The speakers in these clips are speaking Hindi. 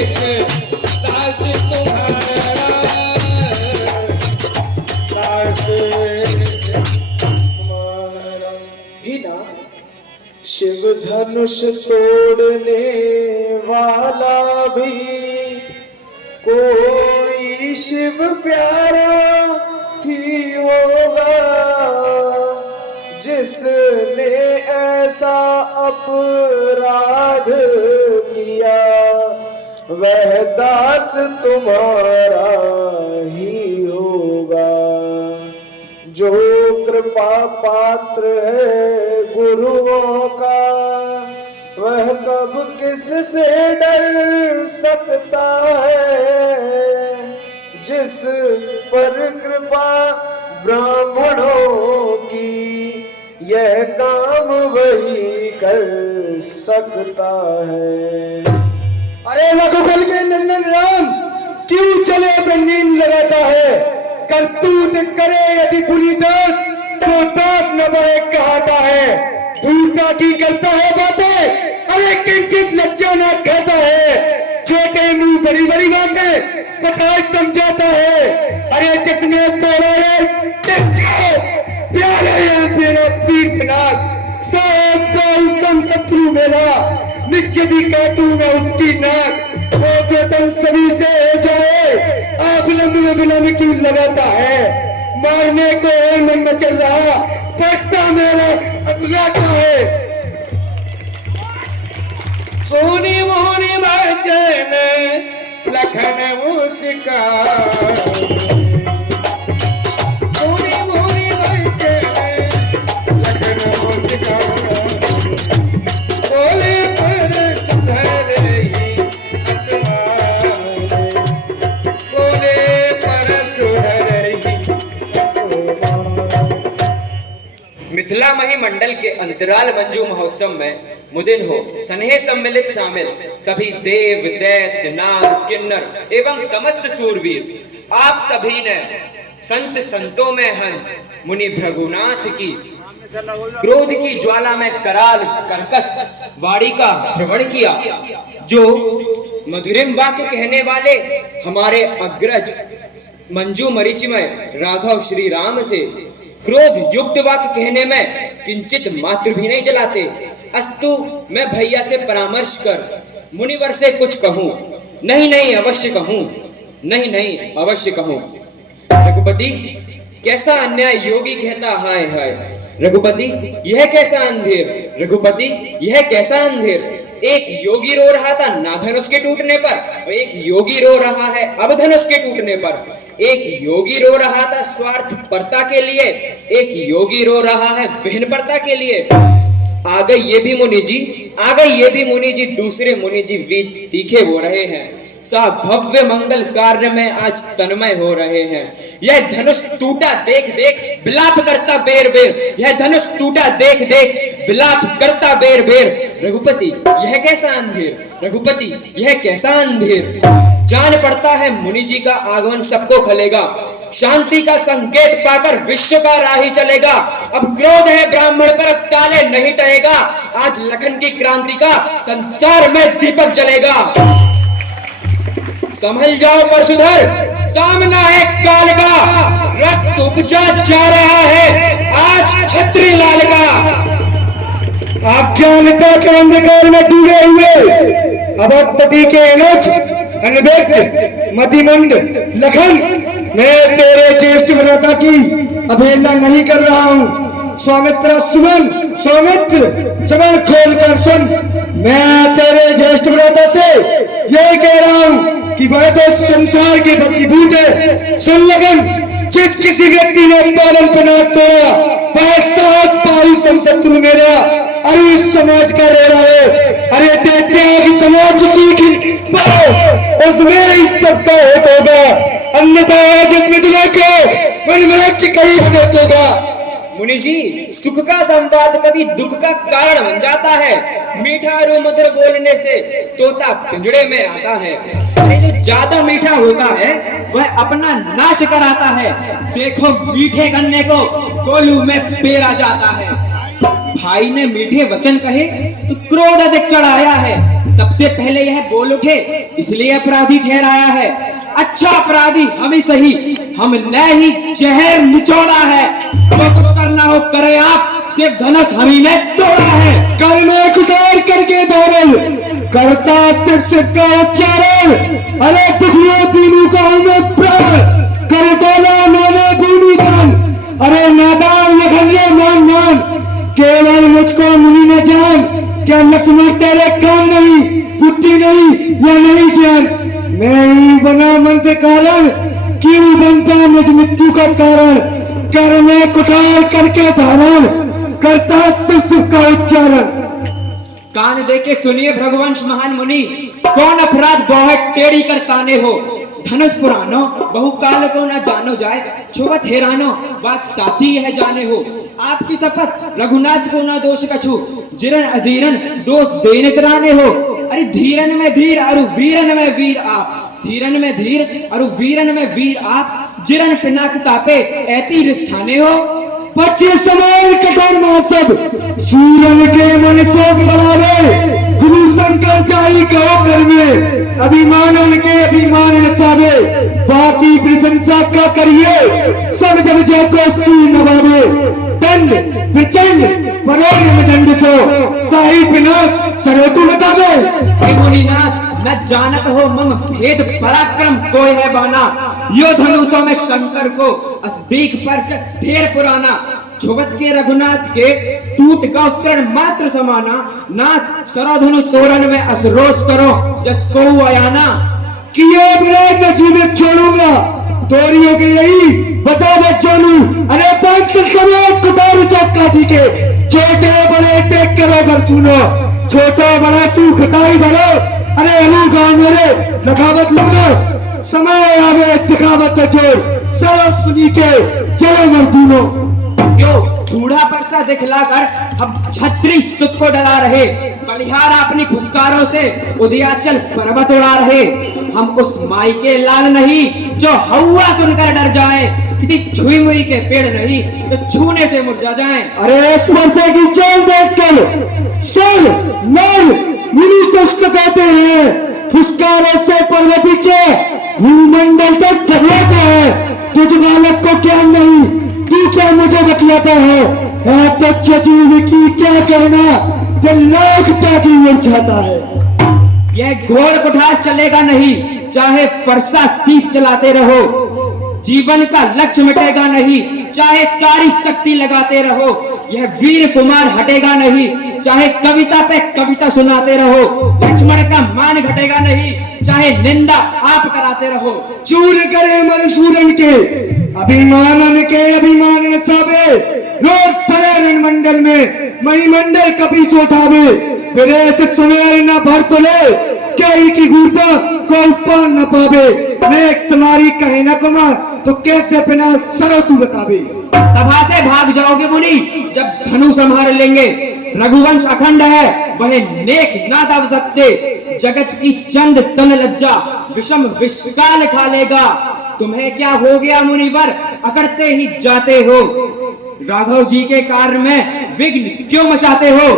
एक दास तुम्हारा, दास तुम्हारा। ही ना शिव धनुष तोड़ने वाला भी कोई शिव प्यारा ही होगा, जिसने ऐसा अपराध किया वह दास तुम्हारा ही होगा। जो कृपा पात्र है गुरुओं का वह कब किससे डर सकता है, जिस पर कृपा ब्राह्मणों की यह काम वही कर सकता है। अरे रघुकुल के नंदन राम, क्यों चले पे नीम लगाता है? करतूत करे यदि बुरी दास तो दास न बहे कहता है। दूसरा की करता है बातें, अरे किंचित लज्जा न कहता है। छोटे मुंह बड़ी बड़ी बातें बताए समझाता है। अरे जिसने तोड़ा है प्यारे मेरा पीठनाथ, शत्रु मेरा निश्चित ही काटू मैं उसकी नाक। वो वेतन सभी से हो जाए, आप विलंब क्यों लगाता है? मारने को मन न चल रहा, फंसता मेरा अगलाता है। सोनी मोनी बचन लखन मुस्का, सोनी मोनी बचन लखन मुस्का, बोले पर सुधर ही अतमारे, बोले पर सुधर ही अतमारे। मिथिला मही मंडल के अंतराल मंजू महोत्सव में मुदिन हो सनेह सम्मिलित शामिल सभी देव दैत्य नाग किन्नर एवं समस्त सूरवीर, आप सभी ने संत संतों में हंस मुनि भृगुनाथ की क्रोध की ज्वाला में कराल कर्कश वाणी का श्रवण किया। जो मधुरिम वाक्य कहने वाले हमारे अग्रज मंजू मरीचिमय राघव श्री राम से क्रोध युक्त वाक्य कहने में किंचित मात्र भी नहीं चलाते। अस्तु मैं भैया से परामर्श कर मुनिवर से कुछ कहूं। नहीं अवश्य कहूं, नहीं अवश्य कहूं। रघुपति कैसा अन्याय योगी कहता, हाय हाय। रघुपति यह कैसा अंधेर, रघुपति यह कैसा अंधेर। एक योगी रो रहा था नाधनुष के टूटने पर, और एक योगी रो रहा है अवधनुष के टूटने पर। एक योगी रो रहा था स्वार्थ परता के लिए, एक योगी रो रहा है विहीनपरता के लिए। आ गए ये भी मुनि जी, आ गए ये भी मुनि जी, दूसरे मुनि जी बीच तीखे हो रहे हैं। सा भव्य मंगल कार्य में आज तन्मय हो रहे हैं। यह धनुष टूटा देख देख विलाप करता बेर बेर, यह धनुष टूटा देख देख विलाप करता बेर बेर। रघुपति यह कैसा अंधेर, रघुपति यह कैसा अंधेर। जान पड़ता है मुनि जी का आगमन सबको खलेगा, शांति का संकेत पाकर विश्व का राही चलेगा। अब क्रोध है ब्राह्मण पर, अब टाले नहीं टलेगा। आज लखन की क्रांति का संसार में दीपक जलेगा। संभल जाओ परशुधर, सामना है काल का, रक्त उपजा जा रहा है आज क्षत्रिय लाल का। आप ज्ञानता के अंधकार में डूबे हुए अभक्ति के अनोख अनव्यक्त मतिमंद लखन, मैं तेरे ज्येष्ठ भ्राता की अवहेलना नहीं कर रहा हूँ। सौमित्र सुमन, सौमित्र श्रवण खोल कर सुन, मैं तेरे ज्येष्ठ भ्राता से यही कह रहा हूँ कि वह तो संसार के वशीभूत है। सुन लगन, जिस किसी व्यक्ति ने पालन पनाह तोड़ा वह साहस पाई शत्रु मेरा। अरे इस समाज का रेड़ा है, अरे देखते हैं कि समाज सीख उसमें इस सबका होत होगा, अन्यथा जिसमें तुझे को मन में कई हदत होगा। मुनि जी सुख का संवाद कभी दुख का कारण बन जाता है। मीठा और मधुर बोलने से तोता पिंजड़े में आता है। अरे जो ज्यादा मीठा होता है वह अपना नाश कराता है। देखो मीठे गन्ने को कोल्हू में पेरा जाता है। भाई ने मीठे वचन कहे तो क्रोध अधिक चढ़ाया है। सबसे पहले यह बोल उठे, इसलिए अपराधी ठहराया है। अच्छा अपराधी हम ही सही, हमने ही जहर निचोड़ा है। जो कुछ करना हो करे आप, सिर्फ धनुष हम ही ने तोड़ा है। कर में कुटार करके दौड़ल, करता सिर्फ का उच्चारण। अरे पिछले तीनों का हमें प्राण, कर डोला मैंने भूमि दान। अरे नादान लखन ये मान, केवल मुझको मुनि ने जान। क्या लक्ष्मण तेरे काम नहीं, बुद्धि नहीं या नहीं ज्ञान? मैं ही बना मंत्र कारण, क्यों बनता मुझ मृत्यु का कारण? कर में कुटार करके धारण, करता सिर्फ का उच्चारण। कान दे के सुनिए भृगुवंश महान मुनि, कौन अपराध बहुत टेढ़ी कर ताने हो। धनुष पुरानो बहुकाल को न जानो जाए, छुवत हेरानो बात साची यह जाने हो। आपकी शपथ रघुनाथ को न दोष कछु, जिरन अजीरन दोष देने तराने हो। अरे धीरन में धीर और वीरन में वीर आप, धीरन में धीर और वीरन में वीर आप। जिरन पिनाक तापे ऐती रिष्ठाने हो। पच्चे समान कठोर मासब, सूरन के मन सोग बढ़ावे। गुरु शंकर जाई कहो कर में, अभिमानन के अभिमान नसावे। बाकी प्रशंसा का करिए, सब जब जय को सूर नवावे। दंड प्रचंड परोर दंड सो, साही पिनाक सरोतु बतावे। हे मुनिनाथ न जानत हो मम भेद पराक्रम कोई है बाना। यो धनु तो मैं शंकर को असदीक पर जस ढेर पुराना। छुवत के रघुनाथ के टूट गौत्रण मात्र समाना। नाथ सरोधनु तोरण में असरोस करो, जस को अयाना। किए विराट न जीवित छोड़ूंगा, तोरियों के यही बता बच्चों। अरे पंच समेत कुटार चौकाठी के, छोटे बड़े से करो घर सुनो। छोटा बड़ा तू खटाई भरो, अरे अलू गाँव मेरे लखावत लगना। समय आवे दिखावत जोर, सब सुनी के चलो मर्दूनो। क्यों बूढ़ा परसा दिखलाकर हम छत्री सुत को डरा रहे। बलिहार अपनी फुसकारों से उदयाचल पर्वत उड़ा रहे। हम उस माई के लाल नहीं, जो हवा सुनकर डर जाए। किसी छुई मुई के पेड़ नहीं, जो छूने से मुरझा जाए। अरे परसे की चाल देखकर सर नर मुनि सस्त कहते हैं। फुसकारों से पर्वती के भूमंडल तक धरवाता है। तुझ बालक को क्या नहीं, तू क्या मुझे बतलाता है? तो चतुर की क्या कहना, जो लोग ताकि मुरझाता है। यह घोड़ कुठार चलेगा नहीं, चाहे फरसा शीश चलाते रहो। जीवन का लक्ष्य मिटेगा नहीं, चाहे सारी शक्ति लगाते रहो। यह वीर कुमार हटेगा नहीं, चाहे कविता पे कविता सुनाते रहो। लक्ष्मण का मान घटेगा नहीं, चाहे निंदा आप कराते रहो। चूर करे मन सूरन के, अभिमानन के अभिमान नसावे। रोज थरे रणमंडल में मणिमंडल कभी सोठावे। विदेश सुने न भर तुले, कई की गुर्दा को ऊपर न पावे। मैं एक समारी कहे न कुमार, तो कैसे बिना सरो तू बतावे। सभा से भाग जाओगे मुनि, जब धनु संभाल लेंगे। रघुवंश अखंड है, वह नेक ना दब सकते। जगत की चंद तन लज्जा, विषम विषकाल खा लेगा। तुम्हें क्या हो गया मुनिवर, अकड़ते ही जाते हो। राघव जी के कार्य में विघ्न क्यों मचाते हो?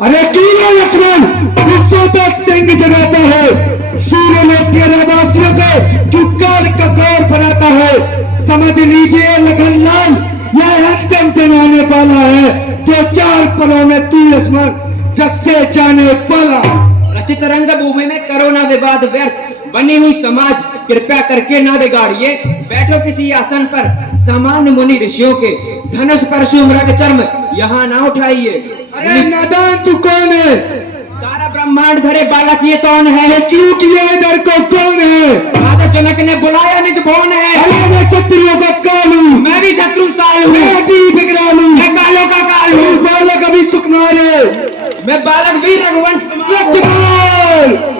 अरे क्यों लक्ष्मण गुस्सों तक सिंह जगाता है। सूर्य में तेरे वासियों को तू काल का गौर बनाता है। समझ लीजिए लखन लाल, यह अंतिम दिन आने वाला है। तो 4 पलों में तू लक्ष्मण जग से जाने वाला। रचित रंग भूमि में करो ना विवाद व्यर्थ, बनी हुई समाज कृपया करके ना बिगाड़िए। बैठो किसी आसन पर, सामान्य मुनि ऋषियों के। धनुष परशु मृग चर्म यहाँ ना उठाइए। अरे नादान तू कौन है? सारा ब्रह्मांड धरे बालक ये कौन है? क्यों किया इधर को कौन है? राजा जनक ने बुलाया निज भवन है। अरे मैं क्षत्रियों का काल हूँ, मैं भी शत्रु साल हूँ। मैं दीप विकराल हूँ, मैं कालों का काल हूँ। बालक अभी सुकुमार है। मैं बालक वीर रघुवंश लक्ष्मण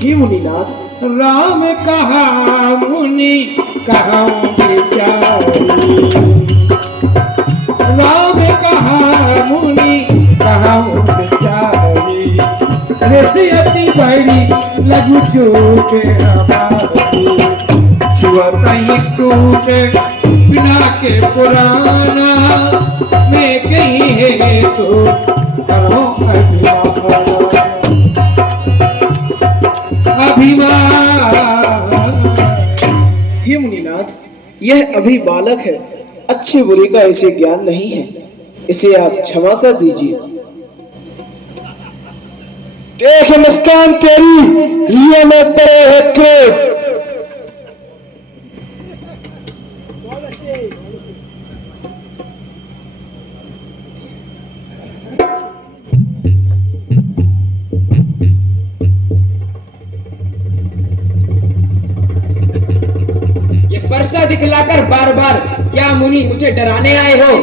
की मुनिनाथ, राम कहा मुनि कहा बेचारी। राम कहा मुनि कहा बेचारी। ऋषि अति बड़ी लघु चूके हमारी, छुआ कहीं टूटे के पुराना में कहीं है तो करो अभिमान। हे मुनिनाथ, यह अभी बालक है, अच्छे बुरे का इसे ज्ञान नहीं है, इसे आप क्षमा कर दीजिए। देख मुस्कान तेरी लिए में पड़े है क्रोध। ये फरसा दिखलाकर बार बार क्या मुनि मुझे डराने आए हो?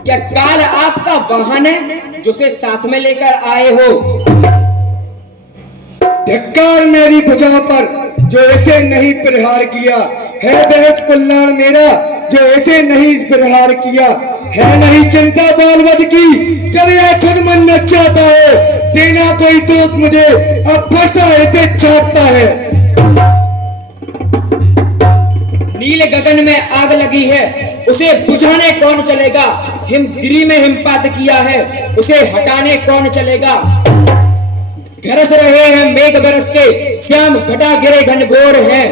क्या काल आपका वाहन है जो से साथ में लेकर आए हो? धिक्कार मेरी भुजाओं पर जो ऐसे नहीं प्रहार किया है, बहुत कल्याण मेरा जो ऐसे नहीं प्रहार किया है। नहीं चिंता बालवद की जब यह खुद मन न चाहता है, देना कोई दोस्त मुझे अब फरसा ऐसे छापता है। नील गगन में आग लगी है, उसे बुझाने कौन चलेगा? हिमगिरी में हिमपात किया है, उसे हटाने कौन चलेगा? गरज रहे हैं मेघ बरसते, श्याम घटा गिरे घनघोर हैं,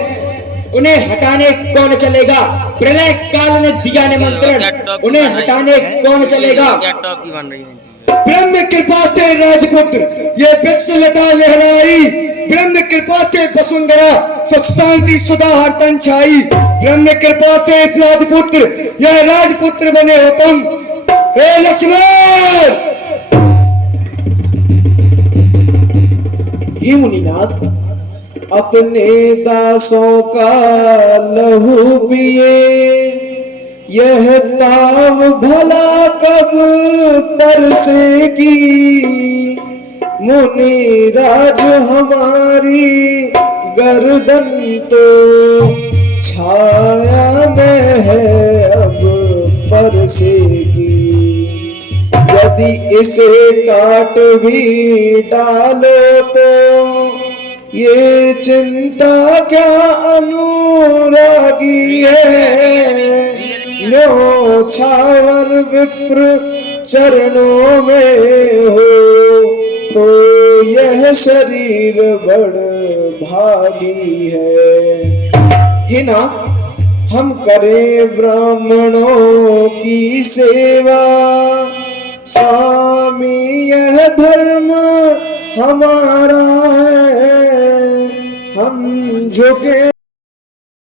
उन्हें हटाने कौन चलेगा? प्रलय काल ने दिया निमंत्रण, उन्हें हटाने कौन चलेगा? ब्रह्म कृपा से राजपुत्र ये विश्व लता लहराई, ब्रह्म कृपा से वसुंधरा सुख शांति सुधा हर तन छाई। ब्रह्म कृपा से इस राजपुत्र यह राजपुत्र बने हो तुम, हे लक्ष्मण। हे मुनिनाथ, अपने दासों का लहू पिए, यह ताव भला कब तरसेगी? मुनि राज हमारी गर्दन तो छाया में है अब परसेगी। यदि इसे काट भी डालो तो ये चिंता क्या अनुरागी है। न्योछावर विप्र चरणों में हो तो यह शरीर बड़ भागी है। हे नाथ, हम करें ब्राह्मणों की सेवा, स्वामी यह धर्म हमारा है, हम झुके